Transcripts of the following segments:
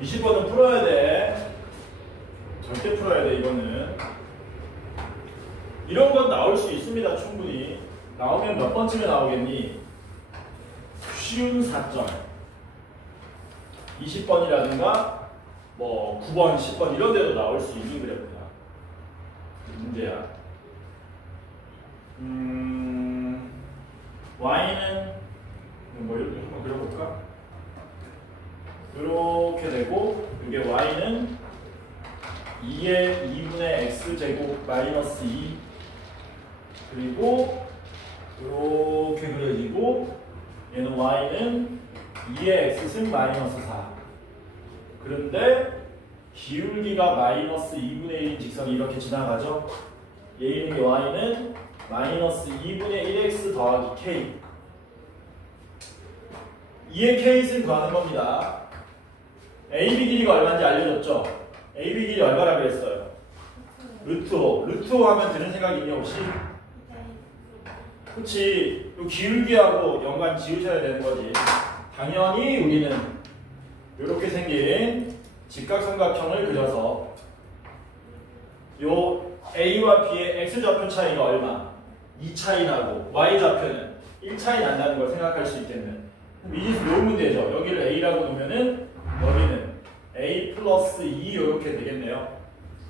20번은 풀어야 돼. 절대 풀어야 돼, 이거는. 이런 건 나올 수 있습니다, 충분히. 나오면 몇 번쯤에 나오겠니? 쉬운 4점. 20번이라든가, 뭐, 9번, 10번 이런 데도 나올 수 있는 그래프야. 문제야. y는, 뭐, 이렇게 한번 그려볼까? 이렇게 되고, 이게 y는 2의 2분의 x제곱 마이너스 2 그리고 이렇게 그려지고 얘는 y는 2의 x승 마이너스 4 그런데 기울기가 마이너스 2분의 1인 직선이 이렇게 지나가죠. 얘 이름의 y는 마이너스 2분의 1x 더하기 k 2의 k승 구하는 겁니다. AB 길이가 얼마인지 알려줬죠? AB 길이 얼마라고 했어요? 루트 5. 루트 5 하면 드는 생각이 있냐 혹시? 그치. 요 기울기하고 연관 지으셔야 되는 거지. 당연히 우리는 이렇게 생긴 직각삼각형을 그려서 요 A와 B의 X좌표 차이가 얼마? 2 차이 나고 Y좌표는 1 차이 난다는 걸 생각할 수 있겠네. 미지수 놓으면 되죠. 여기를 A라고 놓으면은 여기는 A 플러스 2 이렇게 되겠네요.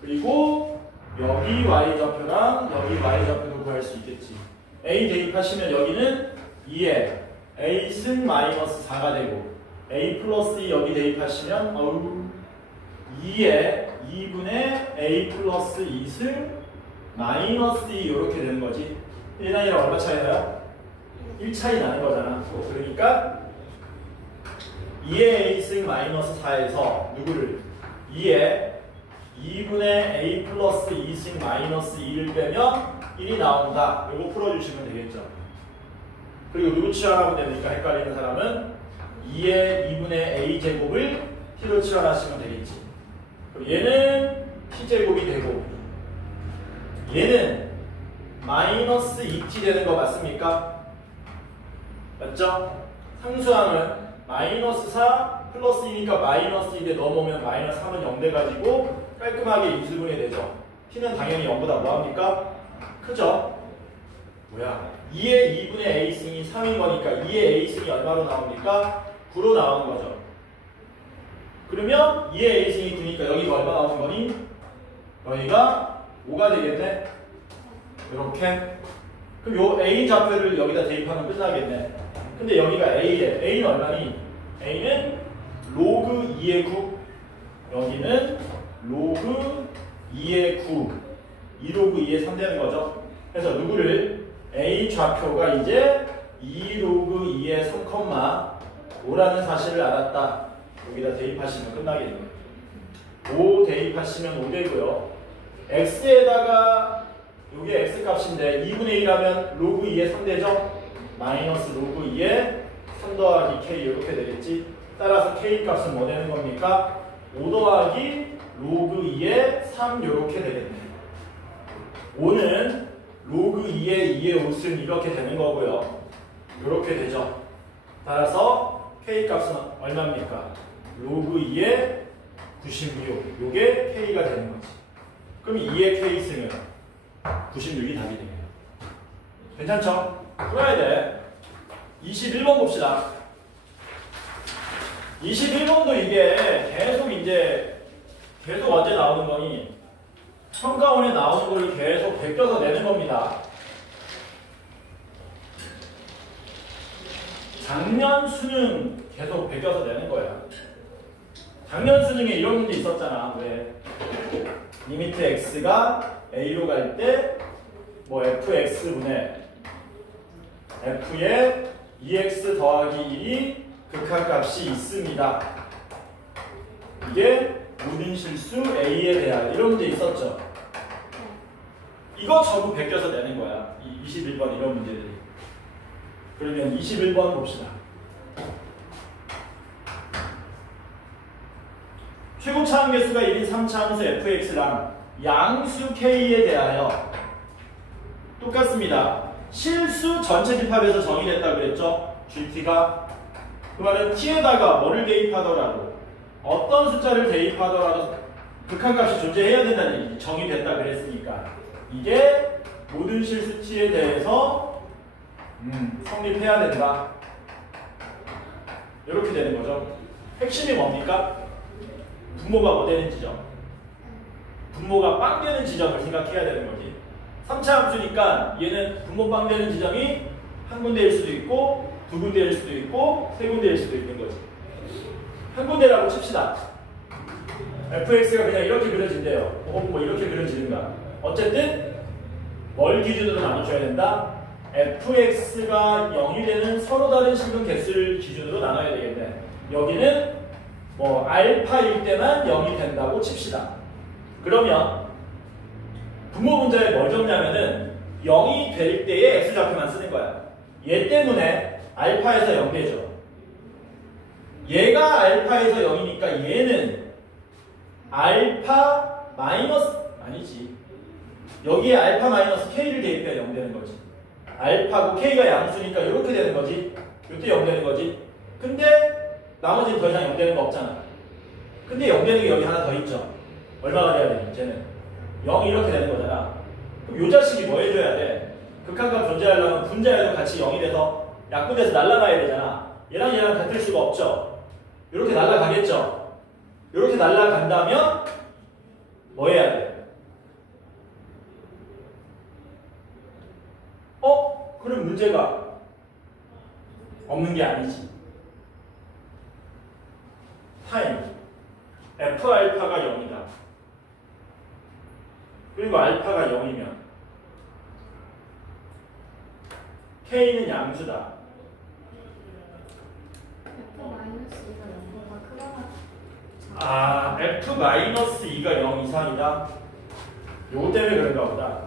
그리고 여기 Y좌표랑 여기 Y좌표도 구할 수 있겠지. A 대입하시면 여기는 2에 A승 마이너스 4가 되고 A 플러스 2 여기 대입하시면 2에 2분의 A 플러스 2승 마이너스 2 이렇게 되는 거지. 1이랑 얼마 차이 나요? 1 차이 나는 거잖아. 그러니까 2의 A승 마이너스 4에서 누구를? 2에 2분의 A 플러스 2승 마이너스 2를 빼면 1이 나온다. 이거 풀어주시면 되겠죠. 그리고 누구 치환하면 됩니까? 헷갈리는 사람은 2의 2분의 A제곱을 T로 치환하시면 되겠지. 그리고 얘는 T제곱이 되고 얘는 마이너스 2T 되는 거 맞습니까? 맞죠? 상수항은 마이너스 4 플러스 2니까 마이너스 2에 넘어오면 마이너스 3은 0 돼가지고 깔끔하게 인수분해 되죠. T는 당연히 0보다 뭐합니까? 크죠? 뭐야? 2의 2분의 A승이 3인 거니까 2의 A승이 얼마로 나옵니까? 9로 나오는 거죠. 그러면 2의 A승이 9니까 여기가 얼마 나오는 거니? 여기가 5가 되겠네? 이렇게. 그럼 요 A 좌표를 여기다 대입하면 끝나겠네. 근데 여기가 A에 A는 얼마니? A는 로그 2의 9 여기는 로그 2의 9 2로그 2의 3 되는 거죠. 그래서 누구를? A 좌표가 이제 2로그 2의 3, 5라는 사실을 알았다. 여기다 대입하시면 끝나겠네요. 5 대입하시면 5 되고요. X에다가 요게 X 값인데 2분의 1 하면 로그 2의 3 되죠? 마이너스 로그 2의 3 더하기 K 이렇게 되겠지? 따라서 K 값은 뭐 되는 겁니까? 5 더하기 로그 2의 3 이렇게 되겠네요. 5는 로그 2의 2의 5승 이렇게 되는 거고요. 이렇게 되죠. 따라서 K 값은 얼마입니까? 로그 2의 96. 요게 K가 되는 거지. 그럼 2의 K승은 96이 답이 되네요. 괜찮죠? 풀어야 돼. 21번 봅시다. 21번도 이게 계속 언제 나오는 거니? 평가원에 나오는 걸 계속 베껴서 내는 겁니다. 작년 수능 계속 베껴서 내는 거야. 작년 수능에 이런 문제 있었잖아. 왜? 리미트 x가 a로 갈 때 뭐 fx분의 f에 2x 더하기 1이 극한값이 있습니다. 이게 모든 실수 a에 대한 이런 문제 있었죠. 이거 전부 베껴서 내는 거야. 이 21번 이런 문제들이. 그러면 21번 봅시다. 최고차 함계수가 1인 3차 함수 fx랑 양수 k에 대하여 똑같습니다. 실수 전체 집합에서 정의됐다 그랬죠? GT가 그 말은 t에다가 뭐를 대입하더라도 어떤 숫자를 대입하더라도 극한값이 존재해야 된다는 얘기지. 정의됐다 그랬으니까 이게 모든 실수 t에 대해서 성립해야 된다. 이렇게 되는 거죠. 핵심이 뭡니까? 분모가 뭐 되는 지점? 분모가 빵 되는 지점을 생각해야 되는 거지. 3차 함수니까 얘는 분모 빵 되는 지점이 한 군데일 수도 있고 두 군데일 수도 있고 세 군데일 수도 있는 거지. 한 군데라고 칩시다. fx가 그냥 이렇게 그려진대요. 혹은 뭐 이렇게 그려지는가. 어쨌든 뭘 기준으로 나눠줘야 된다? fx가 0이 되는 서로 다른 실근 개수를 기준으로 나눠야 되겠네. 여기는 뭐 알파일 때만 0이 된다고 칩시다. 그러면 분모 문제에 뭘 적냐면은 0이 될 때의 x좌표만 쓰는 거야. 얘 때문에 알파에서 0 되죠. 얘가 알파에서 0이니까 얘는 알파 마이너스 아니지. 여기에 알파 마이너스 k를 대입해야 0 되는 거지. 알파고 k가 양수니까 이렇게 되는 거지. 이때 0 되는 거지. 근데 나머지는 더 이상 0 되는 거 없잖아. 근데 0 되는 게 여기 하나 더 있죠. 얼마가 돼야 되니? 쟤는 0 이렇게 되는 거잖아. 그럼 요 자식이 뭐 해줘야 돼? 극한값 존재하려면 분자에도 같이 0이 돼서 약분돼서 날아가야 되잖아. 얘랑 같을 수가 없죠. 이렇게 날아가겠죠. 이렇게 날아간다면 뭐 해야 돼? 그럼 문제가 없는 게 아니지. 타임 f 알파가 0이다. 그리고 알파가 0이면 k는 양수다. f-2가 0 이상이다. 요거 때문에 그런가 보다.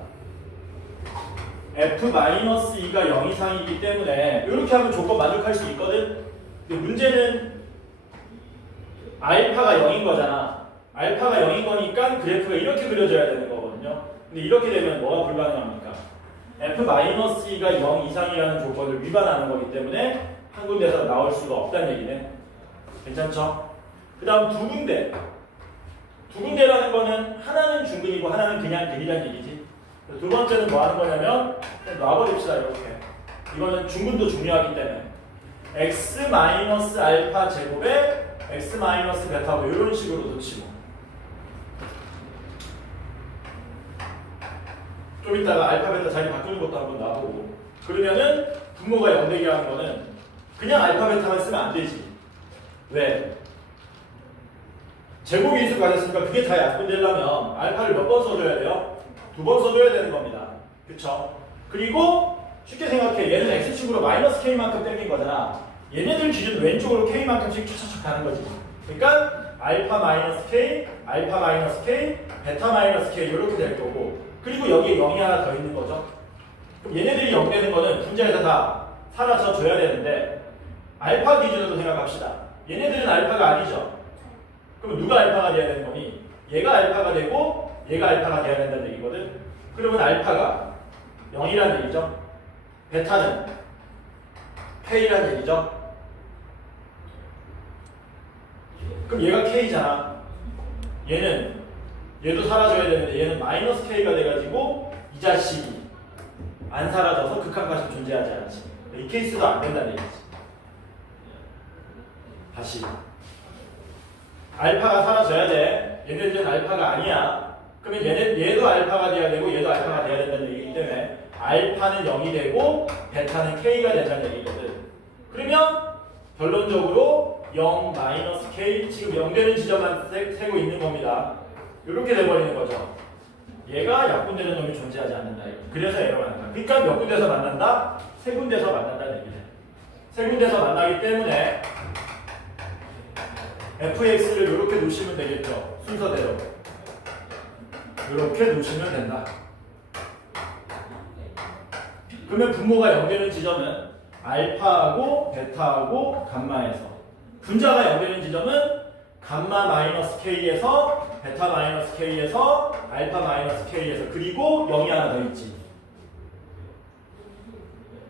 f-2가 0 이상이기 때문에 이렇게 하면 조건 만족할 수 있거든. 근데 문제는 알파가 0인 거잖아. 알파가 0인 거니까 그래프가 이렇게 그려져야 되는 거거든요. 근데 이렇게 되면 뭐가 불가능합니까? f-2가 0 이상이라는 조건을 위반하는 거기 때문에 한 군데서 나올 수가 없다는 얘기네. 괜찮죠? 그 다음 두 군데. 두 군데라는 거는 하나는 중근이고 하나는 그냥 길이라는 얘기지. 두 번째는 뭐 하는 거냐면 놔버립시다. 이렇게. 이거는 중근도 중요하기 때문에 x-알파 제곱에 x-베타고 이런 식으로 놓치고 좀 이따가 알파, 베타 자리 바꾸는 것도 한번 놔보고 그러면은 분모가 0 되게 하는 거는 그냥 알파, 베타만 쓰면 안 되지. 왜? 제곱 인수 가졌으니까 그게 다 약분되려면 알파를 몇 번 써줘야 돼요? 2번 써줘야 되는 겁니다. 그쵸? 그리고 쉽게 생각해. 얘는 x축으로 마이너스 k만큼 땡긴 거잖아. 얘네들 기준 왼쪽으로 k만큼씩 촥촥촥 가는 거지. 그러니까 알파 마이너스 k, 알파 마이너스 k, 베타 마이너스 k 이렇게 될 거고 그리고 여기에 0이 하나 더 있는 거죠. 그럼 얘네들이 0 되는 거는 분자에서 다 사라져 줘야 되는데 알파 기준으로 생각합시다. 얘네들은 알파가 아니죠. 그럼 누가 알파가 돼야 되는 거니? 얘가 알파가 되고 얘가 알파가 돼야 된다는 얘기거든. 그러면 알파가 0이라는 얘기죠. 베타는 k라는 얘기죠. 그럼 얘가 k잖아. 얘도 사라져야 되는데 얘는 마이너스 k가 돼가지고 이 자식이 안 사라져서 극한값이 존재하지 않지. 이 케이스도 안 된다는 얘기지. 다시 알파가 사라져야 돼. 얘네들은 알파가 아니야. 그러면 얘도 알파가 돼야 되고 얘도 알파가 돼야 된다는 얘기이기 때문에 알파는 0이 되고 베타는 k가 된다는 얘기거든. 그러면 결론적으로 0, 마이너스 k 지금 0 되는 지점만 세고 있는 겁니다. 이렇게 돼버리는 거죠. 얘가 약분되는 놈이 존재하지 않는다. 그래서 에러가 난다. 그러니까 몇 군데서 만난다? 세 군데서 만난다는 얘기죠. 세 군데서 만나기 때문에 fx를 이렇게 놓으시면 되겠죠. 순서대로. 이렇게 놓으시면 된다. 그러면 분모가 0 되는 지점은 알파하고 베타하고 감마에서 분자가 0 되는 지점은 감마 마이너스 k에서 베타 마이너스 k에서 알파 마이너스 k에서 그리고 0이 하나 더 있지.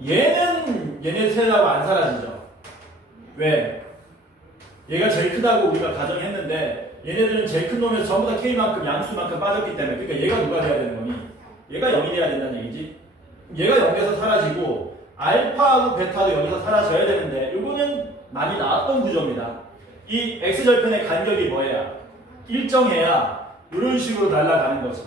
얘는 얘네 셋하고 안 사라지죠. 왜? 얘가 제일 크다고 우리가 가정했는데 얘네들은 제일 큰 놈에서 전부 다 K만큼 양수만큼 빠졌기 때문에 그러니까 얘가 누가 돼야 되는 거니? 얘가 0이 돼야 된다는 얘기지. 얘가 0에서 사라지고 알파하고 베타도 여기서 사라져야 되는데 이거는 많이 나왔던 구조입니다. 이 X절편의 간격이 뭐야? 일정해야 이런 식으로 날아가는 거지.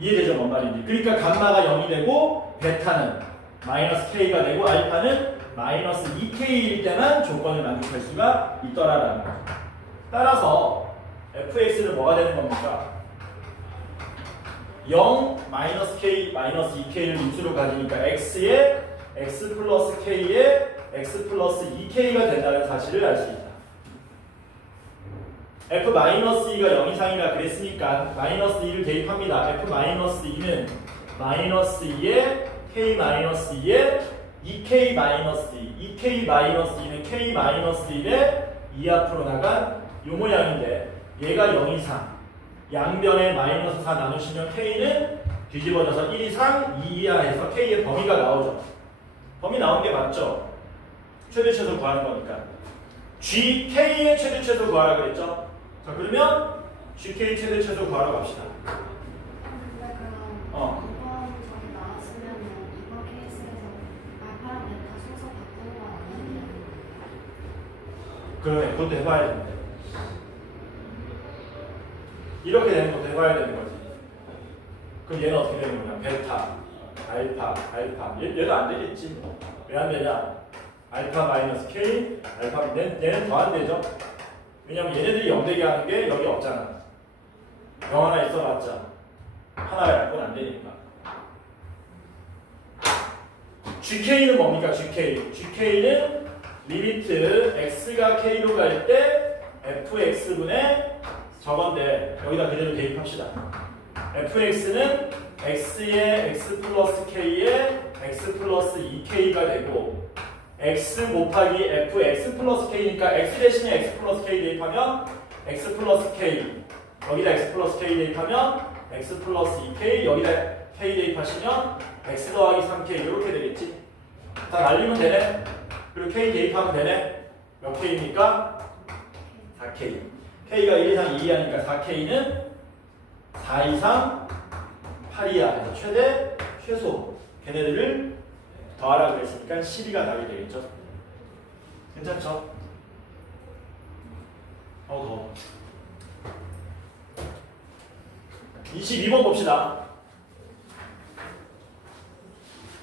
이해되죠? 뭔 말인지. 그러니까 감마가 0이 되고 베타는 마이너스 K가 되고 알파는 마이너스 2K일 때만 조건을 만족할 수가 있더라라는 거죠. 따라서 fx는 뭐가 되는 겁니까? 0, 마이너스 K, 마이너스 2K를 인수로 가지니까 x에 x 플러스 K에 x 플러스 2K가 된다는 사실을 알 수 있다. f 마이너스 2가 0 이상이라 그랬으니까 마이너스 2를 대입합니다. f 마이너스 2는 마이너스 2에 k 마이너스 2에 2k 마이너스 2, 2k 마이너스 2는 k 마이너스 1에 2 앞으로 나간 이 모양인데 얘가 0 이상 양변에 마이너스 4 나누시면 k는 뒤집어져서 1 이상 2 이하에서 k의 범위가 나오죠. 범위 나온 게 맞죠? 최대 최소 구하는 거니까. gk의 최대 최소 구하라 그랬죠? 자 그러면 gk 최대 최소 구하러 갑시다. 근데 그럼 이번 저기 나왔으면 이번 케이스에서 알파랑 베타 순서 바꾸는 건 아니에요? 그래 그것도 해봐야 되는데 이렇게 되는 것도 해봐야 되는 거지. 그럼 얘는 어떻게 되는 거냐? 베타, 알파 얘도 안 되겠지. 왜 안 되냐? 알파 마이너스 K, 알파 얘는 더 안 되죠. 왜냐면 얘네들이 0 되게 하는 게 여기 없잖아. 0 하나 있어봤자 하나가 약분 안 되니까. GK는 뭡니까? GK는 리미트 x가 k로 갈 때 fx분의 저건데 여기다 그대로 대입합시다. fx는 x에 x 플러스 k에 x 플러스 2k가 되고 x 곱하기 fx 플러스 k니까 x 대신에 x 플러스 k 대입하면 x 플러스 k 여기다 x 플러스 k 대입하면 x 플러스 2k 여기다 k 대입하시면 x 더하기 3k 이렇게 되겠지. 다 날리면 되네. 그리고 k 대입하면 되네. 몇 k입니까? 4k. k가 1 이상 2 이하니까 4k는 4 이상 8 이하 최대 최소 걔네들을 더하라 그랬으니까 12가 답이 되겠죠. 괜찮죠? 더워. 22번 봅시다.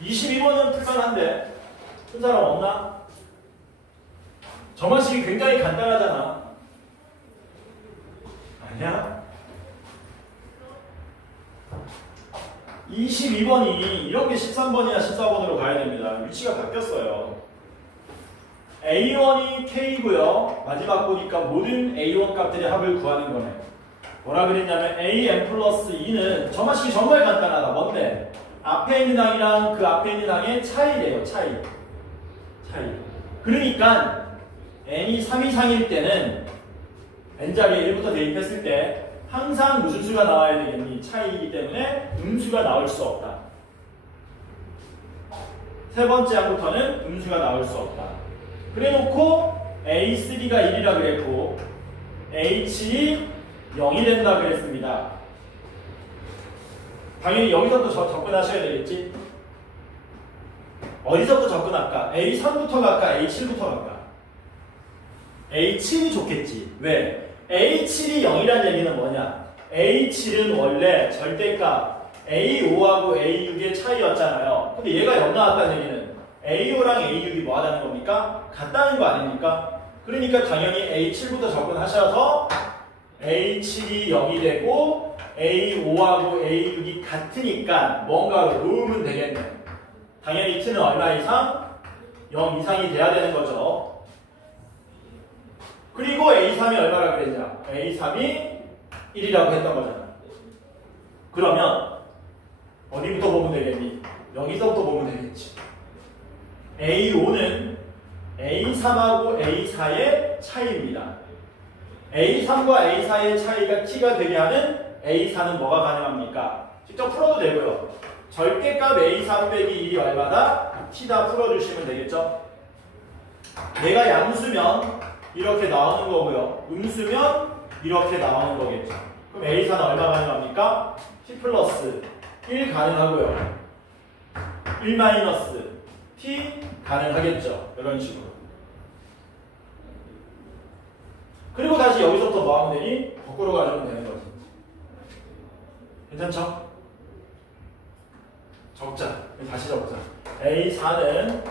22번은 풀만한데 푼 사람 없나? 저만식이 굉장히 간단하잖아. 아니야? 22번이 이런 게 13번이나 14번으로 가야 됩니다. 위치가 바뀌었어요. A1이 K고요. 마지막 보니까 모든 A1 값들의 합을 구하는 거네. 뭐라 그랬냐면 AM 플러스 2는 저만식이 정말 간단하다. 뭔데? 앞에 있는 항이랑 그 앞에 있는 항의 차이래요. 차이. 그러니까 n이 3 이상일 때는 n자리에 1부터 대입했을 때 항상 무슨 수가 나와야 되겠니? 차이이기 때문에 음수가 나올 수 없다. 세 번째 항부터는 음수가 나올 수 없다. 그래놓고 A3가 1이라 그랬고 H2 0이 된다 그랬습니다. 당연히 여기서부터 접근하셔야 되겠지? 어디서부터 접근할까? A3부터 갈까? A7부터 갈까? A7이 좋겠지. 왜? A7이 0이라는 얘기는 뭐냐? A7은 원래 절대값 A5하고 A6의 차이였잖아요. 근데 얘가 0 나왔다는 얘기는 A5랑 A6이 뭐 하다는 겁니까? 같다는 거 아닙니까? 그러니까 당연히 A7부터 접근하셔서 A7이 0이 되고 A5하고 A6이 같으니까 뭔가로 놓으면 되겠네. 당연히 t는 얼마 이상? 0 이상이 돼야 되는 거죠. 그리고 A3이 얼마라 그랬냐? A3이 1이라고 했던 거잖아. 그러면 어디부터 보면 되겠니? 여기서부터 보면 되겠지. A5는 A3하고 A4의 차이입니다. A3과 A4의 차이가 t가 되게 하는 A4는 뭐가 가능합니까? 직접 풀어도 되고요. 절대값 A3 빼기 1이 얼마다? t다 풀어주시면 되겠죠? 얘가 양수면 이렇게 나오는 거고요. 음수면 이렇게 나오는 거겠죠. 그럼 A4는 얼마 가능합니까? t 플러스 1 가능하고요. 1 마이너스 t 가능하겠죠. 이런 식으로. 그리고 다시 여기서부터 뭐 하면 되니? 거꾸로 가져오면 되는 거지. 괜찮죠? 적자. 다시 적자. A4는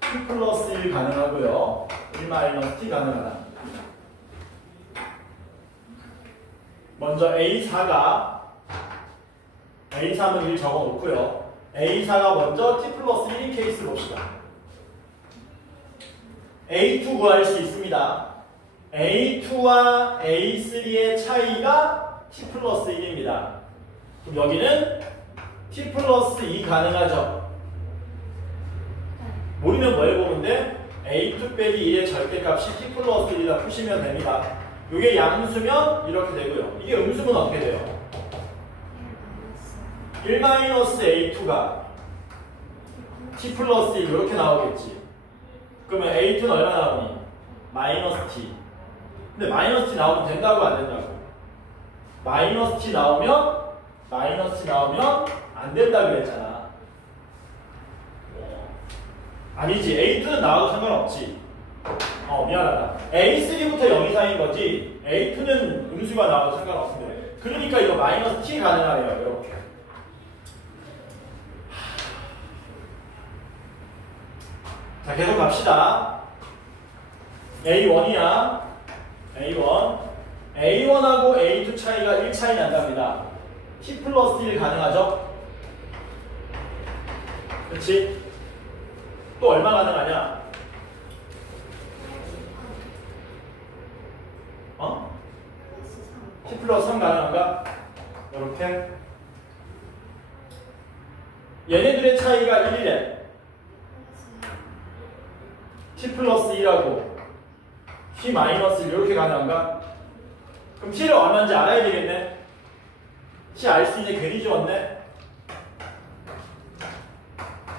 t 플러스 1 가능하고요. 1 마이너스 t 가능하다. 먼저 A4는 1 적어놓고요. A4가 먼저 t 플러스 1인 케이스 봅시다. A2 구할 수 있습니다. A2와 A3의 차이가 t 플러스 1입니다. 그럼 여기는 t 플러스 2 가능하죠? 우리는 뭘 보면 돼? A2 빼기 1의 절대값이 t 플러스 1이다 푸시면 됩니다. 이게 양수면 이렇게 되고요. 이게 음수면 어떻게 돼요? 1 마이너스 A2가 t 플러스 1 이렇게 나오겠지. 그러면 A2는 얼마 나오니? 마이너스 t. 근데 마이너스 t 나오면 된다고 안 된다고? 마이너스 t 나오면 안 된다 그랬잖아. 아니지. A2는 나와도 상관없지. 미안하다. A3부터 0 이상인 거지. A2는 음수가 나와도 상관없는데. 그러니까 이거 마이너스 t 가능하네요. 이렇게. 자, 계속 갑시다. A1이야. A1하고 A2 차이가 1 차이 난답니다. t 플러스 1 가능하죠? 그렇지? 또 얼마 가능하냐? t 플러스 3 가능한가? 이렇게. 얘네들의 차이가 1이래. t 플러스 2라고 t 마이너스 1 이렇게 가능한가? 그럼 t를 얼마인지 알아야 되겠네. t 알 수 있네. 괜히 지웠네.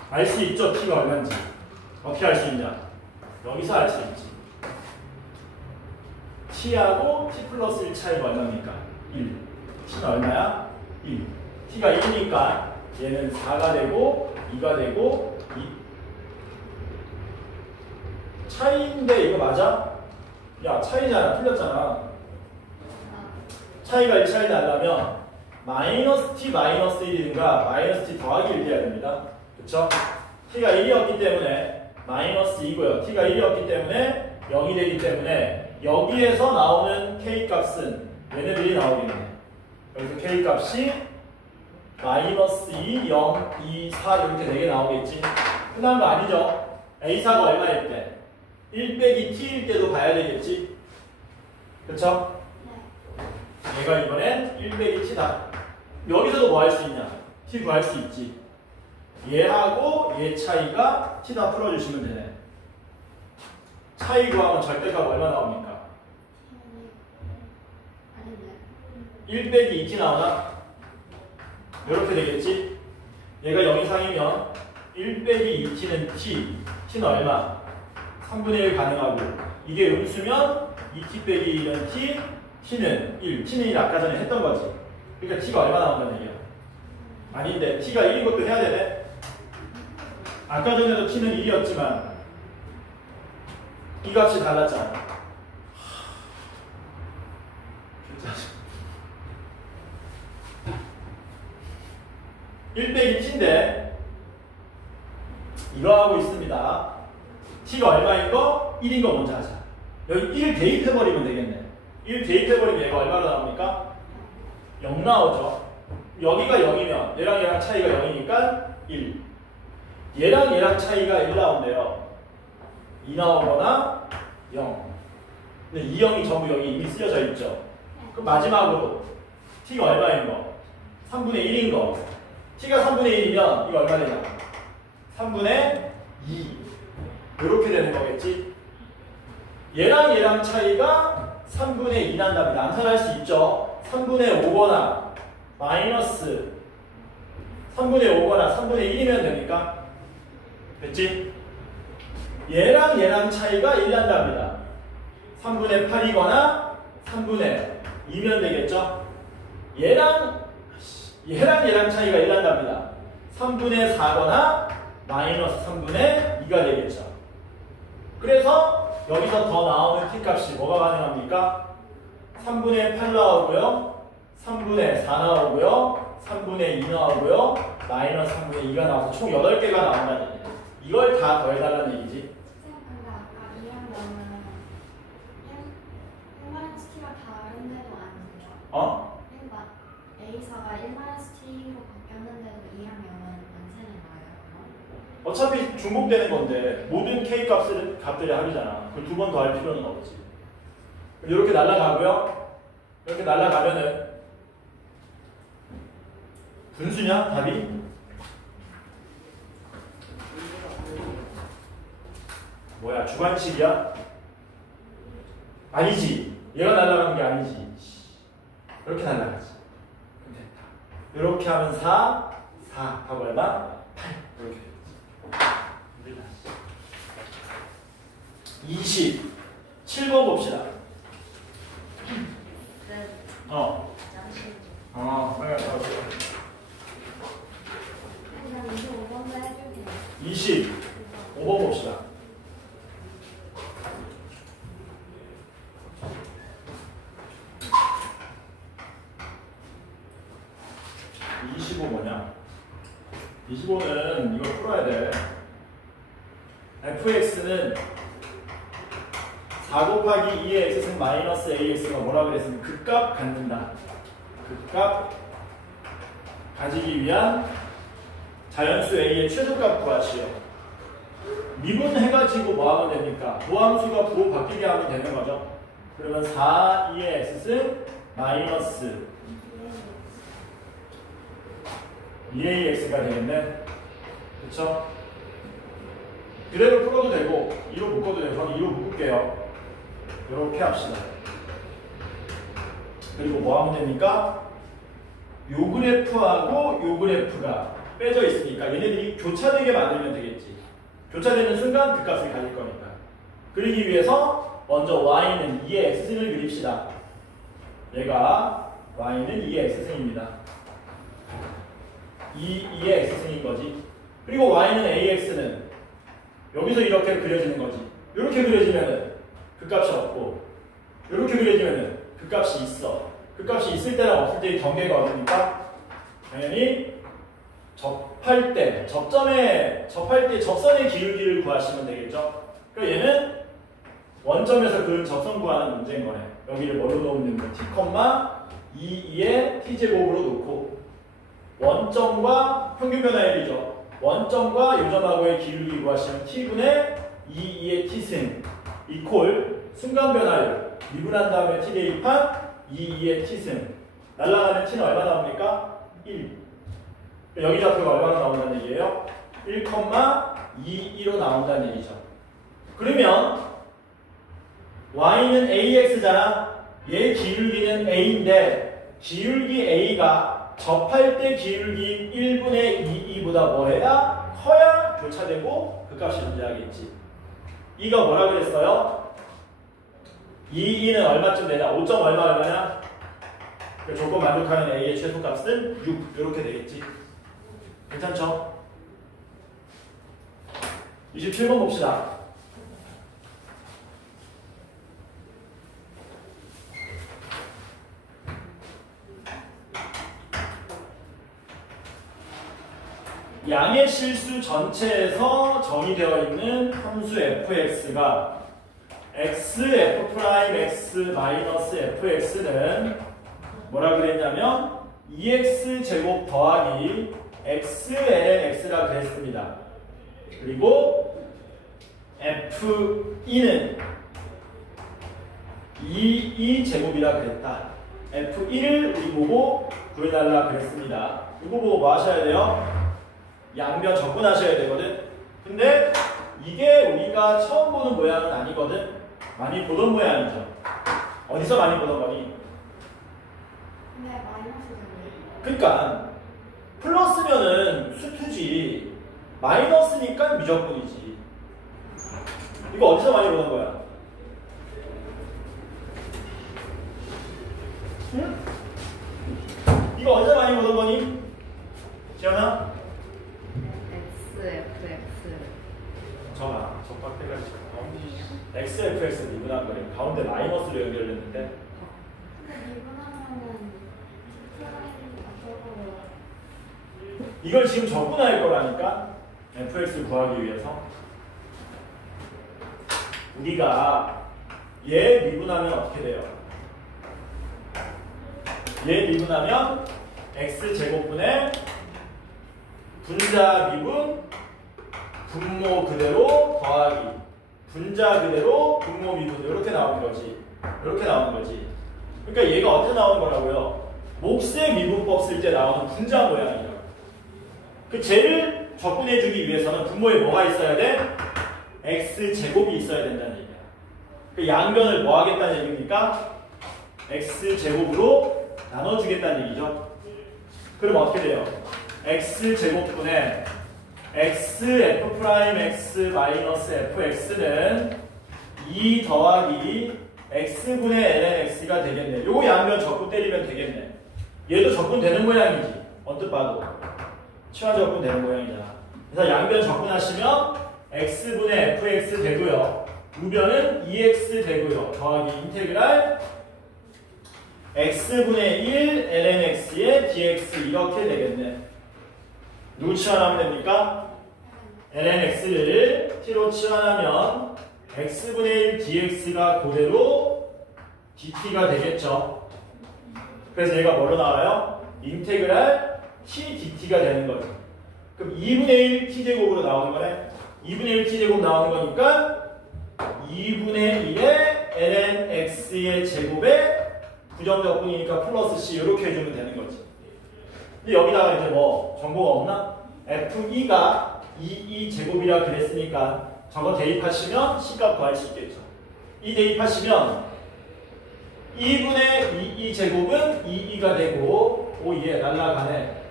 알 수 있죠. t가 얼마인지. 어떻게 알 수 있냐? 여기서 알 수 있지. t하고 t 플러스 1 차이가 얼마입니까? 1. t가 얼마야? 1. t가 1이니까 얘는 4가 되고 2가 되고 2. 차이인데 이거 맞아? 야, 차이잖아. 틀렸잖아. 차이가 1 차이 나려면 마이너스 t 마이너스 1이든가 마이너스 t 더하기 1 돼야 됩니다. 그쵸? t가 1이었기 때문에 마이너스 2고요. t가 1이었기 때문에 0이 되기 때문에 여기에서 나오는 k 값은 얘네들이 나오겠네. 여기서 k 값이 마이너스 2, 0, 2, 4 이렇게 4개 나오겠지. 흔한 거 아니죠? A4가 얼마일 때? 1 빼기 t일 때도 봐야 되겠지? 그쵸? 얘가 이번엔 1 빼기 t다. 여기서도 뭐 할 수 있냐? t 구할 수 있지. 얘하고 얘 차이가 t다 풀어주시면 되네. 차이 구하면 절대값 얼마 나옵니까? 1 빼기 2t 나오나? 이렇게 되겠지? 얘가 0 이상이면 1 빼기 2t는 t. t는 얼마? 3분의 1 가능하고 이게 음수면 2t 빼기 1은 t, t는 1. t는 1 아까 전에 했던 거지. 그러니까 t가 얼마 나온다는 얘기야? 아닌데 t가 1인 것도 해야 되네? 아까 전에도 t는 1이었지만 이 값이 달랐잖아. 1 빼기 t인데 이거 하고 있습니다. t가 얼마인 거? 1인 거 먼저 하자. 여기 1 대입해버리면 되겠네. 1 대입해버리면 얘가 얼마로 나옵니까? 0 나오죠. 여기가 0이면 얘랑 차이가 0이니까 1. 얘랑 차이가 1 나온대요. 2 나오거나 0. 근데 이 0이 전부 여기 이미 쓰여져 있죠. 그럼 마지막으로 t가 얼마인 거? 3분의 1인 거. t가 3분의 1이면 이거 얼마 되냐? 3분의 2. 이렇게 되는 거겠지? 얘랑 차이가 3분의 2 난답니다. 암산할 수 있죠? 3분의 5거나 마이너스 3분의 5거나 3분의 1이면 되니까 됐지? 얘랑 얘랑 차이가 1 난답니다. 3분의 8이거나 3분의 2면 되겠죠? 얘랑 차이가 1 난답니다. 3분의 4거나 마이너스 3분의 2가 되겠죠. 그래서 여기서 더 나오는 t값이 뭐가 가능합니까? 3분의 8 나오고요. 3분의 4 나오고요. 3분의 2 나오고요. 마이너스 3분의 2가 나와서 총 8개가 나온다는 얘기예요. 이걸 다 더해달라는 얘기지. 근데 아까 이해하면은 1-t가 다른데도 아니죠? 어? 그러니까 A4가 1-t로 바뀌었는데도 2하면은 안 세는 거예요? 어차피 중복되는 건데 모든 k 값들이 하루잖아. 그걸 두 번 더 할 필요는 없지. 이렇게 날아가고요. 이렇게 날아가면은 분수냐 답이? 뭐야 주관식이야? 아니지. 얘가 날아가는 게 아니지. 이렇게 날아가지. 그럼 됐다. 이렇게 하면 4 답 얼마? 8 이렇게 되겠지. 27번 봅시다. 네. 빨리 가자. 그냥 25번도 해줄게요. 25번 봅시다. 뭐냐? 25는 이거 풀어야 돼. fx는 4 곱하기 2의 x승 마이너스 ax가 뭐라 그랬으면 극값 갖는다. 극값 가지기 위한 자연수 a의 최소값 구하시오. 미분해가지고 뭐 하면 됩니까? 도함수가 부호 바뀌게 하면 되는 거죠. 그러면 4 2의 x승 마이너스 2ax가 되겠네. 그쵸? 그대로 풀어도 되고 2로 묶어도 되고 저는 2로 묶을게요. 이렇게 합시다. 그리고 뭐 하면 됩니까? 요 그래프하고 요 그래프가 빼져 있으니까 얘네들이 교차되게 만들면 되겠지. 교차되는 순간 그 값을 가질 거니까. 그러기 위해서 먼저 y는 2의 x승을 그립시다. 얘가 y는 2의 x승입니다. 2의 x승인 거지. 그리고 y는 ax는 여기서 이렇게 그려지는 거지. 이렇게 그려지면은 그 값이 없고, 이렇게 그려지면은 그 값이 있어. 그 값이 있을 때랑 없을 때의 경계가 어딥니까? 당연히 접할 때, 접할 때 접선의 기울기를 구하시면 되겠죠. 그러니까 얘는 원점에서 그은 접선 구하는 문제인 거네. 여기를 뭘로 놓으면 t, 2의 t제곱으로 놓고 원점과 평균 변화율이죠. 원점과 요점하고의 기울기 구하시면 t분의 2의 t승 이콜 순간 변화율 미분한 다음에 t 대입한 2의 t승 날아가는 t는 얼마 나옵니까? 1. 여기 좌표가 얼마나 나온다는 얘기예요? 1,22로 나온다는 얘기죠. 그러면 y는 ax잖아. 얘 기울기는 a인데 기울기 a가 접할 때 기울기 1분의 2보다 뭐해야? 커야 교차되고 그 값이 존재하겠지. 2가 뭐라 그랬어요? 2는 얼마쯤 되냐? 5점 얼마냐? 그 조건 만족하는 a의 최소값은 6 이렇게 되겠지. 괜찮죠? 27번 봅시다. 양의 실수 전체에서 정의되어 있는 함수 fx가 x, f', fx는 뭐라 그랬냐면 2x 제곱 더하기 xln x라 그랬습니다. 그리고 f2는 2 제곱이라 그랬다. f1을 우리 보고 구해달라 그랬습니다. 이거 보고 뭐 하셔야 돼요? 양변 접근하셔야 되거든. 근데 이게 우리가 처음 보는 모양은 아니거든. 많이 보던 모양이죠. 어디서 많이 보던 거니? 근데 마이너스잖아요. 그러니까 플러스면은 수투지, 마이너스니까 미적분이지. 이거 어디서 많이 보는 거야? 응? 이거 어디서 많이 보는 거니? 지연아? XFX. 저봐, 적박해가지고 XFX 미분한 거래. 가운데 마이너스로 연결됐는데 근데 미분하면은 프라임이 어쩌고. 이걸 지금 적분할 거라니까 fx를 구하기 위해서 우리가 얘 미분하면 어떻게 돼요? 얘 미분하면 x제곱분의 분자 미분 분모 그대로 더하기 분자 그대로 분모 미분 이렇게 나오는 거지. 이렇게 나오는 거지. 그러니까 얘가 어떻게 나오는 거라고요? 몫의 미분법 쓸 때 나오는 분자 모양이에요. 그 쟤를 적분해주기 위해서는 분모에 뭐가 있어야 돼? x제곱이 있어야 된다는 얘기야. 그 양변을 뭐 하겠다는 얘기입니까? x제곱으로 나눠주겠다는 얘기죠. 그럼 어떻게 돼요? x제곱분의 xf'(x-fx는 2 더하기 x분의 lnx가 되겠네. 요 양변 적분 때리면 되겠네. 얘도 적분 되는 모양이지. 언뜻 봐도. 치환 적분 되는 모양이잖아. 그래서 양변 적분하시면 x분의 fx 되고요. 우변은 2x 되고요. 더하기 인테그랄 x분의 1 lnx의 dx 이렇게 되겠네. 누구 치환하면 됩니까? lnx를 t로 치환하면 x분의 1 dx가 그대로 dt가 되겠죠. 그래서 얘가 뭐로 나와요? 인테그랄 t dt가 되는 거죠. 그럼 2분의 1 t제곱으로 나오는 거네. 2분의 1 t제곱 나오는 거니까 2분의 1의 lnx의 제곱에 부정적분이니까 플러스 c 이렇게 해주면 되는 거지. 근데 여기다가 이제 뭐 정보가 없나? f2가 2 제곱이라 그랬으니까 저거 대입하시면 c값 구할 수 있겠죠. 이 대입하시면 2분의 2 제곱은 2가 되고 오예 날라가네.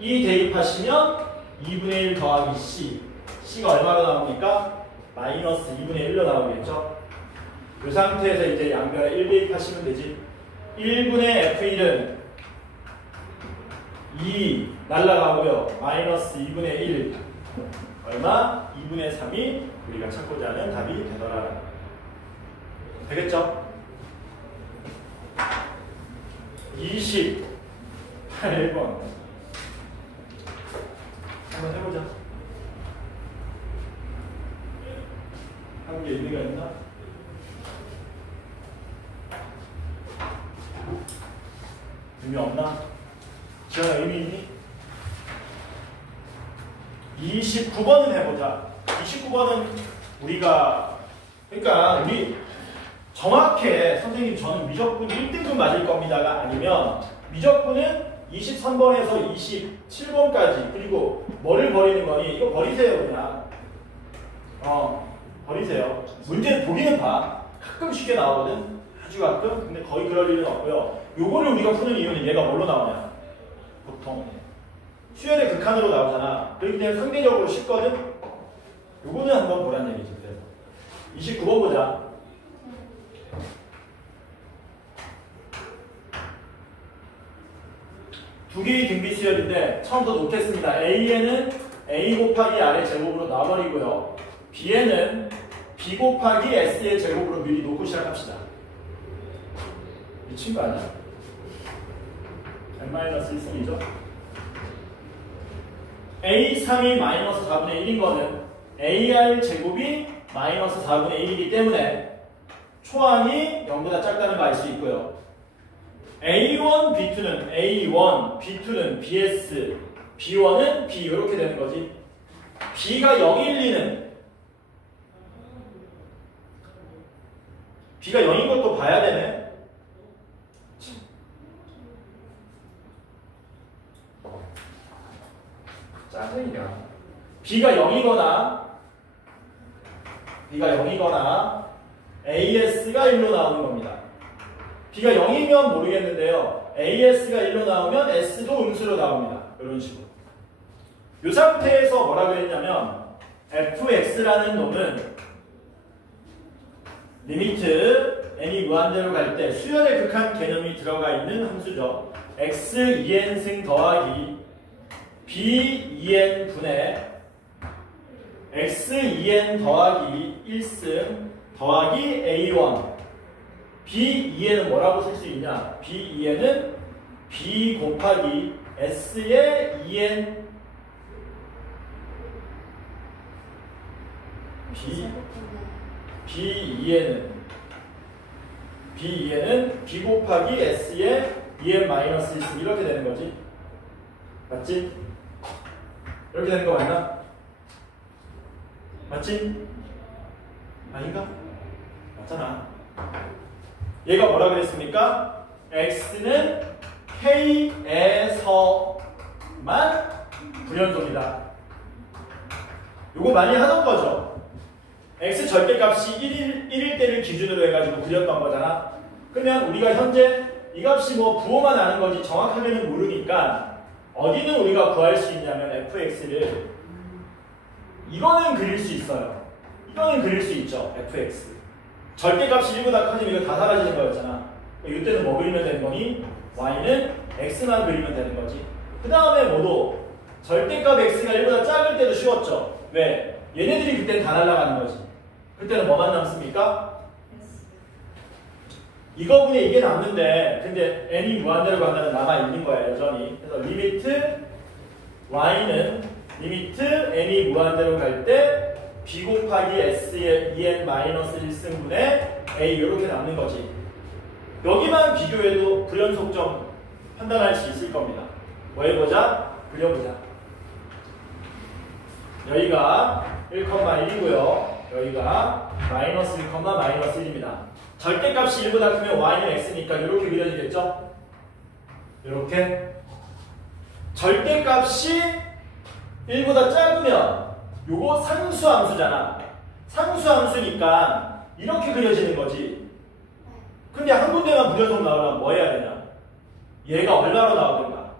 이 대입하시면 2분의 1 더하기 c. c가 얼마로 나옵니까? 마이너스 2분의 1로 나오겠죠. 이 상태에서 이제 양변에 1 대입하시면 되지. 1분의 f1은 2 날라가고요. 마이너스 2분의 1 얼마? 2분의 3이 우리가 찾고자 하는 답이 되더라. 되겠죠? 28번 한번 해보자. 한 게 의미가 있나? 의미 없나? 지원아 의미 있니? 29번은 해보자. 29번은 우리가 그러니까 우리 정확해. 선생님 저는 미적분 1등급 맞을 겁니다가 아니면 미적분은 23번에서 27번까지 그리고 뭐를 버리는 거니? 이거 버리세요 그냥. 버리세요. 문제 보기는 봐. 가끔 쉽게 나오거든. 아주 가끔. 근데 거의 그럴 일은 없고요. 요거를 우리가 푸는 이유는 얘가 뭘로 나오냐? 보통 수열의 극한으로 나오잖아. 그렇기 때문에 상대적으로 쉽거든. 요거는 한번 보란 얘기지. 그래서 29번 보자. 두 개의 등비 수열인데 처음부터 놓겠습니다. A에는 A 곱하기 R의 제곱으로 놔버리고요. B에는 B 곱하기 S의 제곱으로 미리 놓고 시작합시다. 미친 거 아니야? n-1승이죠. A3이 마이너스 4분의 1인 거는 AR 제곱이 마이너스 4분의 1이기 때문에 초항이 0보다 작다는 거 알 수 있고요. A1, B2는 A1, B2는 BS, B1은 B 이렇게 되는 거지. B가 0, 1, 2는 B가 0인 것도 봐야 되네. 짜증이야. B가 0이거나 AS가 1로 나오는 겁니다. B가 0이면 모르겠는데요. AS가 1로 나오면 S도 음수로 나옵니다. 이런 식으로. 이 상태에서 뭐라 그랬냐면 fx라는 놈은 리미트 n이 무한대로 갈 때 수열의 극한 개념이 들어가 있는 함수죠. x 2n승 더하기 b 2n 분의 x 2n 더하기 1승 더하기 a1 b 2n은 뭐라고 쓸 수 있냐? b 2n은 b 곱하기 s의 2n b2에는 b 곱하기 s의 2n 마이너스 1승 이렇게 되는 거지. 맞지? 이렇게 되는 거 맞나? 맞지? 아닌가? 맞잖아. 얘가 뭐라 그랬습니까? x는 k에서만 불연속이다. 요거 많이 하던 거죠. x 절대값이 1일 때를 기준으로 해가지고 그렸던 거잖아. 그러면 우리가 현재 이 값이 뭐 부호만 아는 거지 정확하게는 모르니까 어디는 우리가 구할 수 있냐면 fx를 이거는 그릴 수 있어요. 이거는 그릴 수 있죠. fx 절대값이 1보다 커지면 이거 다 사라지는 거였잖아. 이때는 뭐 그리면 되는 거니? y는 x만 그리면 되는 거지. 그 다음에 뭐도 절대값 x가 1보다 작을 때도 쉬웠죠. 왜? 얘네들이 그때는 다 날아가는 거지. 그때는 뭐만 남습니까? 이거분에 이게 남는데 근데 n이 무한대로 간다면 남아있는 거야 여전히. 그래서 리미트 y는 리미트 n이 무한대로 갈 때 b 곱하기 s의 2n 마이너스 1승분의 a 이렇게 남는 거지. 여기만 비교해도 불연속점 판단할 수 있을 겁니다. 뭐 해보자? 그려보자. 여기가 1,1이고요. 여기가 마이너스 1, 마이너스 1입니다. 절대값이 1보다 크면 y는 x니까 이렇게 그려지겠죠? 이렇게. 절대값이 1보다 작으면 요거 상수함수잖아. 상수함수니까 이렇게 그려지는 거지. 근데 한 군데만 불연속 나오려면 뭐 해야 되냐? 얘가 얼마로 나오든가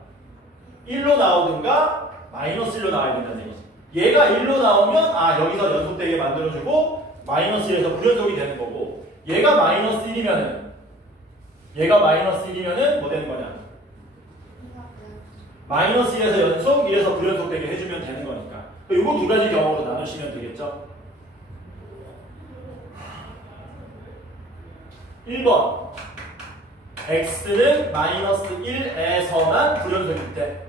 1로 나오든가 마이너스 1로 나와야 된다는 얘기지. 얘가 1로 나오면 여기서 연속되게 만들어주고 마이너스 1에서 불연속이 되는 거고 얘가 마이너스 1이면은 뭐 되는 거냐? 마이너스 1에서 연속, 1에서 불연속되게 해주면 되는 거니까. 이거 두 가지 경우로 나누시면 되겠죠? 1번 x는 마이너스 1에서만 불연속일 때.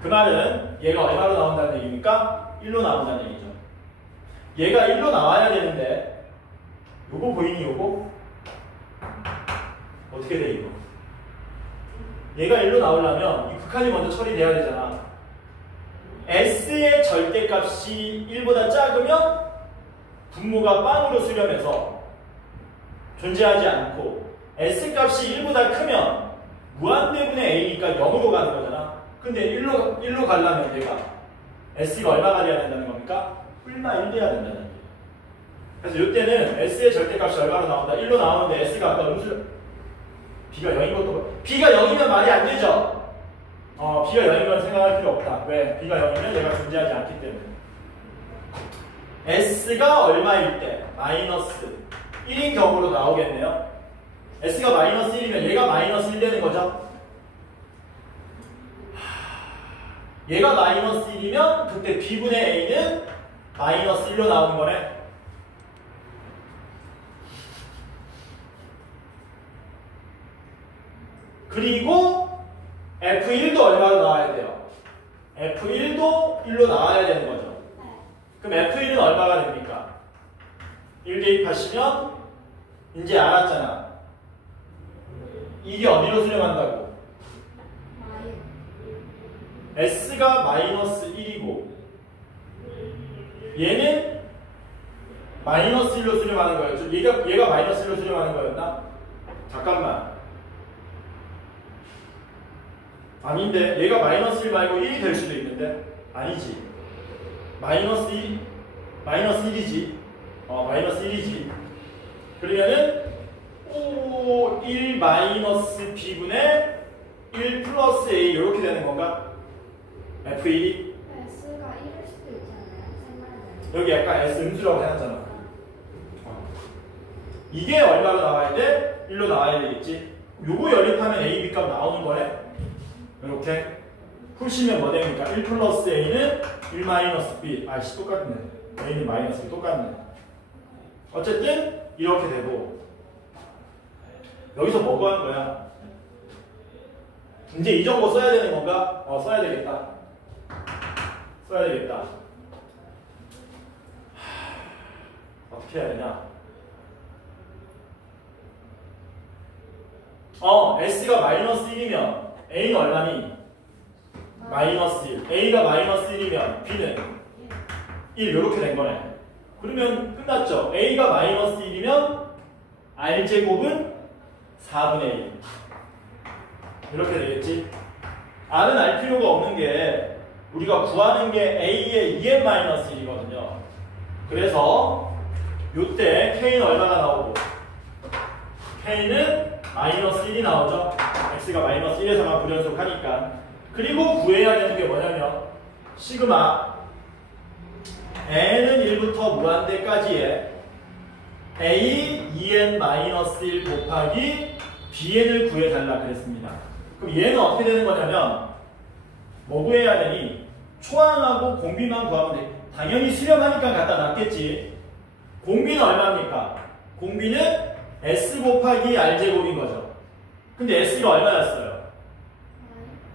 그 말은 얘가 얼마로 나온다는 얘기입니까? 1로 나온다는 얘기죠. 얘가 1로 나와야 되는데 요거 보이니 요거? 어떻게 돼 이거? 얘가 1로 나오려면 이 극한이 먼저 처리돼야 되잖아. s의 절대값이 1보다 작으면 분모가 빵으로 수렴해서 존재하지 않고 s값이 1보다 크면 무한대분의 a니까 0으로 가는 거잖아. 근데 1로 가려면 얘가 s가 얼마가 돼야 된다는 겁니까? 뿔마 1 돼야 된다는 얘기예요. 그래서 이때는 s의 절대값이 얼마로 나온다? 1로 나오는데 s가 아까 b가 0인 것도 b가 0이면 말이 안 되죠? b가 0인 건 생각할 필요 없다. 왜? b가 0이면 얘가 존재하지 않기 때문에. s가 얼마일 때? 마이너스 1인 경우로 나오겠네요. s가 마이너스 1이면 얘가 마이너스 1 되는 거죠? 얘가 마이너스 1이면 그때 b분의 a는 마이너스 1로 나오는 거네. 그리고 F1도 얼마로 나와야 돼요? F1도 1로 나와야 되는 거죠. 그럼 F1은 얼마가 됩니까? 1 대입하시면 이제 알았잖아. 이게 어디로 수렴한다고? S가 마이너스 1이고 얘는 마이너스 1로 수렴하는 거였죠. 얘가 마이너스 1로 수렴하는 거였나? 잠깐만. 아닌데 얘가 마이너스 1 말고 1이 될 수도 있는데 아니지. 마이너스 1이지. 마이너스 1이지. 그러면은 1 마이너스 b분의 1 플러스 a 이렇게 되는 건가? F1이? S가 1일 수도 있잖아요. 여기 약간 S 음수라고 해놨잖아. 이게 얼마로 나와야 돼? 1로 나와야 되겠지. 요거 연립하면 A, B 값 나오는 거네. 이렇게 푸시면 뭐 됩니까? 1 플러스 A는 1 마이너스 B. 아이씨 똑같네. A는 마이너스 B 똑같네. 어쨌든 이렇게 되고 여기서 뭐 구하는 거야? 이제 이 정도 써야 되는 건가? 써야 되겠다. 써야 되겠다. 어떻게 해야 되냐? S가 마이너스 1이면 A는 얼마니? 마이너스 1. A가 마이너스 1이면 B는 1 이렇게 된 거네. 그러면 끝났죠. A가 마이너스 1이면 R제곱은 4분의 1 이렇게 되겠지. R은 알 필요가 없는 게 우리가 구하는 게 A의 2n-1이거든요. 그래서 요때 K는 얼마나 나오고 K는 마이너스 1이 나오죠. X가 마이너스 1에서만 불연속하니까. 그리고 구해야 되는 게 뭐냐면 시그마 n은 1부터 무한대까지의 a 2n-1 곱하기 bn을 구해달라 그랬습니다. 그럼 얘는 어떻게 되는 거냐면 뭐 구해야 되니? 초항하고 공비만 구하면 돼. 당연히 수렴하니까 갖다 놨겠지. 공비는 얼마입니까? 공비는 S 곱하기 R제곱인 거죠. 근데 S가 얼마였어요?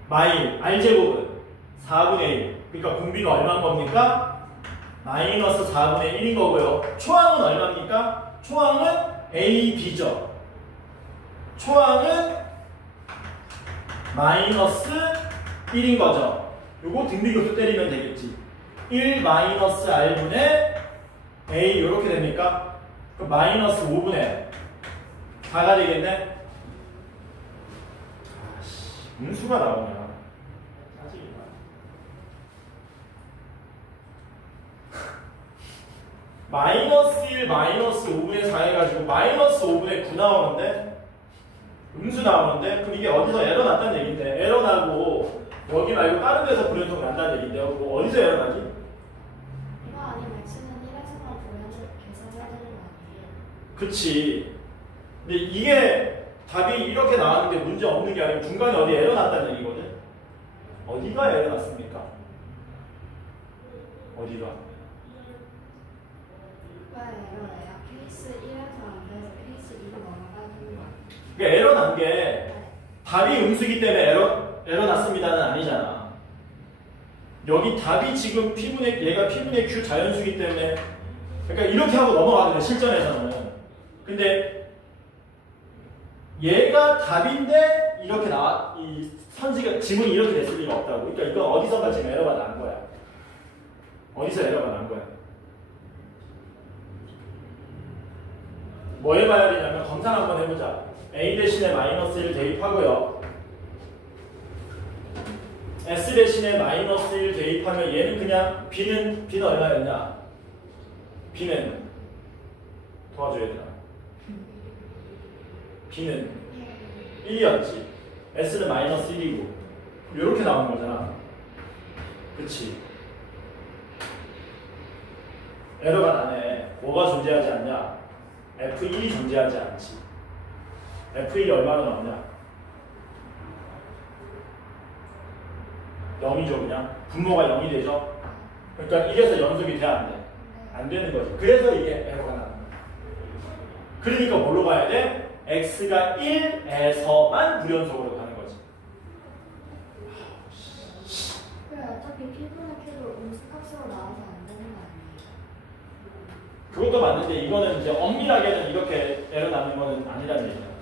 마일. R제곱은 4분의 1. 그러니까 공비는 얼마인 겁니까? 마이너스 4분의 1인 거고요. 초항은 얼마입니까? 초항은 A, B죠. 초항은 마이너스 1인 거죠. 요거 등비교수 때리면 되겠지. 1 마이너스 R분의 A 이렇게 됩니까? 그럼 마이너스 5분의 4가 되겠네? 아씨, 음수가 나오냐? 짜증이다. 마이너스 1, 마이너스 5분의 4 해가지고 마이너스 5분의 9 나오는데? 음수 나오는데? 그럼 이게 어디서 에러 났다는 얘기인데? 에러 나고 여기 말고 다른 데서 불연속 난다는 얘기인데요? 뭐 어디서 에러 나지? 이거 아니면 X는 1에서만 불연속 계산해야 되는 거 아니에요? 그치. 근데 이게 답이 이렇게 나왔는데 문제 없는 게 아니고 중간에 어디 에러 났다는 얘기거든? 어디가 에러 났습니까? 어디가? 왜 에러예요? 케이스 1에서 안 돼서 케이스 2로 넘어가는 거. 그러니까 에러 난 게 답이 음수기 때문에 에러 났습니다는 아니잖아. 여기 답이 지금 P분의 얘가 P분의 Q 자연수기 때문에 그러니까 이렇게 하고 넘어가거든 실전에서는. 근데 얘가 답인데 이렇게 나와 이 선지가 지문이 이렇게 됐을 리가 없다고. 그러니까 이건 어디서가 지금 에러가 난 거야. 어디서 에러가 난 거야. 뭐 해봐야 되냐면 검사 한번 해보자. A 대신에 마이너스 1 대입하고요. S 대신에 마이너스 1 대입하면 얘는 그냥 B는 얼마였냐? B는 도와줘야 되나? B는 1이었지. S는 마이너스 1이고 이렇게 나오는 거잖아. 그치? 에러가 나네. 뭐가 존재하지 않냐? F1이 존재하지 않지. F1이 얼마나 나오냐? 0이죠 그냥. 분모가 0이 되죠. 그러니까 이래서 연속이 돼야 안 돼. 안 되는 거죠. 그래서 이게 에러가 나는 거야. 그러니까 뭘로 가야 돼? X가 1에서만 불연속으로 가는 거지. 그래 어차피 P분의 Q도 음수값으로 나와서 안 되는 거 아니에요? 그것도 맞는데 이거는 이제 엄밀하게는 이렇게 에러 나는 거는 아니라는 얘기야.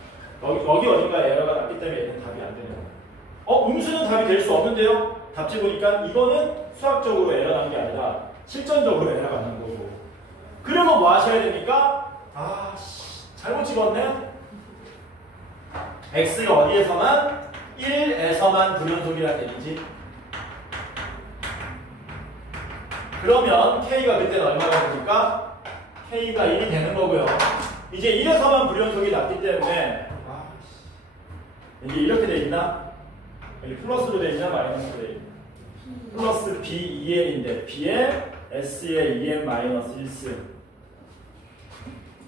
여기 어딘가에 에러가 났기 때문에 얘는 답이 안 되는 거야. 음수는 답이 될 수 없는데요? 답지 보니까 이거는 수학적으로 에러 난 게 아니라 실전적으로 에러가 난 거고. 그러면 뭐 하셔야 됩니까? 잘못 찍었네? X가 어디에서만? 1에서만 불연속이라는 얘기지. 그러면 K가 그때는 얼마가 됩니까? K가 1이 되는 거고요. 이제 1에서만 불연속이 났기 때문에 이게 이렇게 돼 있나? 여기 플러스로 돼 있냐? 마이너스로 돼 있냐? 플러스 B2n인데 B에 S의 2n 마이너스 1승.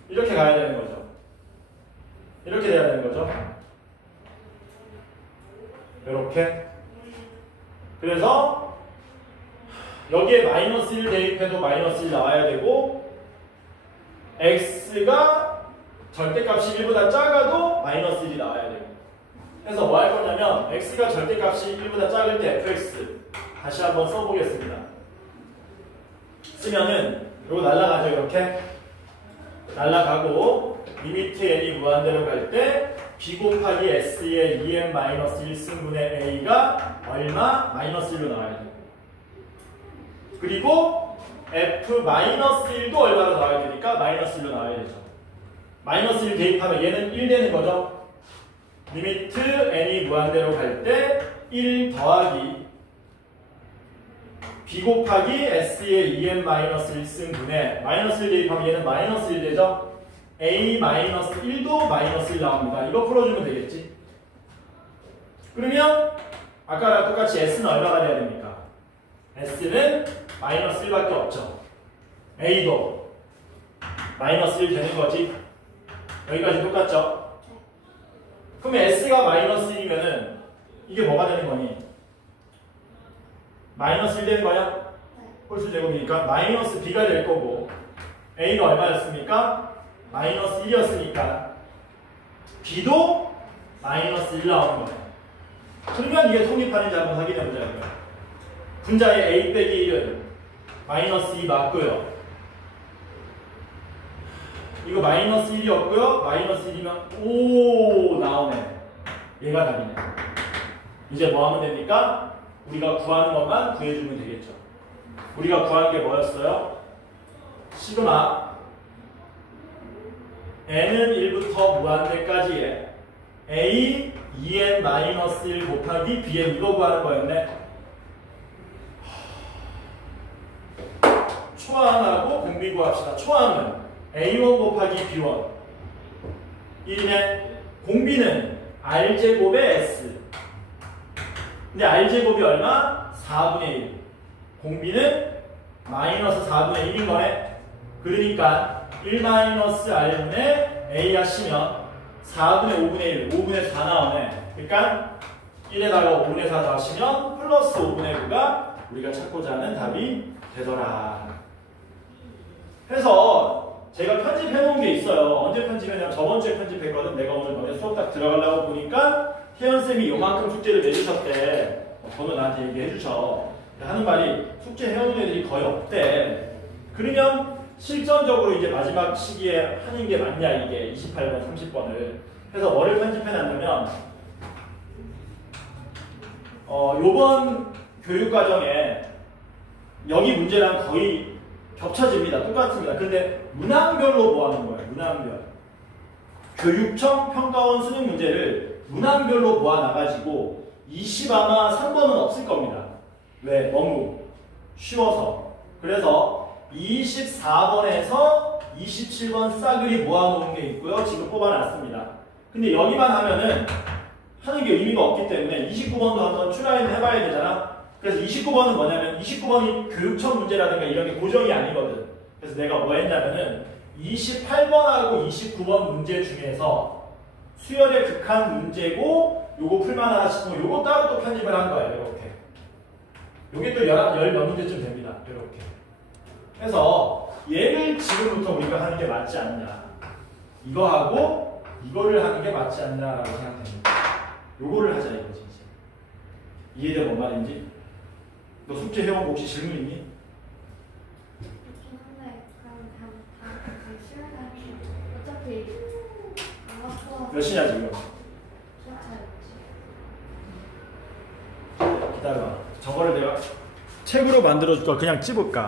이렇게 가야 되는 거죠. 이렇게 돼야 되는 거죠. 이렇게. 그래서 여기에 마이너스 1 대입해도 마이너스 1 나와야 되고 x가 절대값이 1보다 작아도 마이너스 1이 나와야 되고. 그래서 뭐 할 거냐면 x가 절대값이 1보다 작을 때 fx 다시 한번 써보겠습니다. 쓰면은 이거 날라가죠. 이렇게 날라가고 리미트 n이 무한대로 갈 때 b 곱하기 s의 2n 마이너스 1승분의 a가 얼마? 마이너스 1로 나와야 돼요. 그리고 f 마이너스 1도 얼마로 나와야 되니까 마이너스 1로 나와야 되죠. 마이너스 1 대입하면 얘는 1 되는 거죠. 리미트 n이 무한대로 갈 때 1 더하기 b 곱하기 s의 2n 마이너스 1승분의 마이너스 1 대입하면 얘는 마이너스 1 되죠. a 마이너스 1도 마이너스 1 나옵니다. 이거 풀어주면 되겠지. 그러면 아까랑 똑같이 s는 얼마가 돼야 됩니까? s는 마이너스 1밖에 없죠. a도 마이너스 1 되는 거지. 여기까지 똑같죠? 그러면 s가 마이너스 1이면은 이게 뭐가 되는 거니? 마이너스 1 되는 거야? 홀수 제곱이니까 마이너스 b가 될 거고 a가 얼마였습니까? 마이너스 1이었으니까 b도 마이너스 1 나오는 거예요. 그러면 이게 성립하는지 한번 확인해 보자고요. 분자의 a 빼기 1은 마이너스 2 맞고요. 이거 마이너스 1이었고요. 마이너스 1이면 오 나오네. 얘가 답이네. 이제 뭐 하면 됩니까? 우리가 구하는 것만 구해주면 되겠죠. 우리가 구한 게 뭐였어요? 시그마 n은 1부터 무한대까지의 a 2n-1 곱하기 bn 이거 구하는 거였네. 초항하고 공비 구합시다. 초항은 a1 곱하기 b1 1이네. 공비는 r제곱의 s. 근데 r제곱이 얼마? 4분의 1. 공비는 마이너스 4분의 1인 거네. 그러니까 1-r분의 a 하시면 4분의 5분의 1, 5분의 4 나오네. 그러니까 1에다가 5분의 4 더하시면 플러스 5분의 9가 우리가 찾고자 하는 답이 되더라. 그래서 제가 편집해 놓은 게 있어요. 언제 편집했냐면 저번 주에 편집했거든. 내가 오늘 너네 수업 딱 들어가려고 보니까 혜연쌤이 요만큼 숙제를 내주셨대. 저는 나한테 얘기해 주셔. 하는 말이 숙제 해오는 애들이 거의 없대. 그러면 실전적으로 이제 마지막 시기에 하는 게 맞냐 이게 28번, 30번을. 그래서 뭐를 편집해 놨냐면 요번 교육과정에 여기 문제랑 거의 겹쳐집니다. 똑같습니다. 근데 문항별로 모아놓은 거예요. 문항별. 교육청 평가원 수능 문제를 문항별로 모아놔가지고 20 아마 3번은 없을 겁니다. 왜? 너무 쉬워서. 그래서 24번에서 27번 싸그리 모아놓은 게 있고요. 지금 뽑아놨습니다. 근데 여기만 하면은 하는 게 의미가 없기 때문에 29번도 한번 추라인 해봐야 되잖아. 그래서 29번은 뭐냐면 29번이 교육청 문제라든가 이런 게 고정이 아니거든. 그래서 내가 뭐 했냐면은 28번하고 29번 문제 중에서 수열의 극한 문제고 요거 풀만하다 싶으면 요거 따로 또 편집을 한 거예요. 이렇게. 요게 또 열 몇 문제쯤 됩니다. 이렇게. 그래서 얘를 지금부터 우리가 하는 게 맞지 않냐. 이거하고 이거를 하는 게 맞지 않냐라고 생각됩니다. 요거를 하자 이거지. 이해돼 뭔 말인지? 너 숙제 해온 거 혹시 질문 있니? 있긴 한데 그럼 다 시간이 어차피 안 맞고 몇 시냐 지금? 기다려. 기다려봐. 저거를 내가 책으로 만들어줄까? 그냥 찝을까?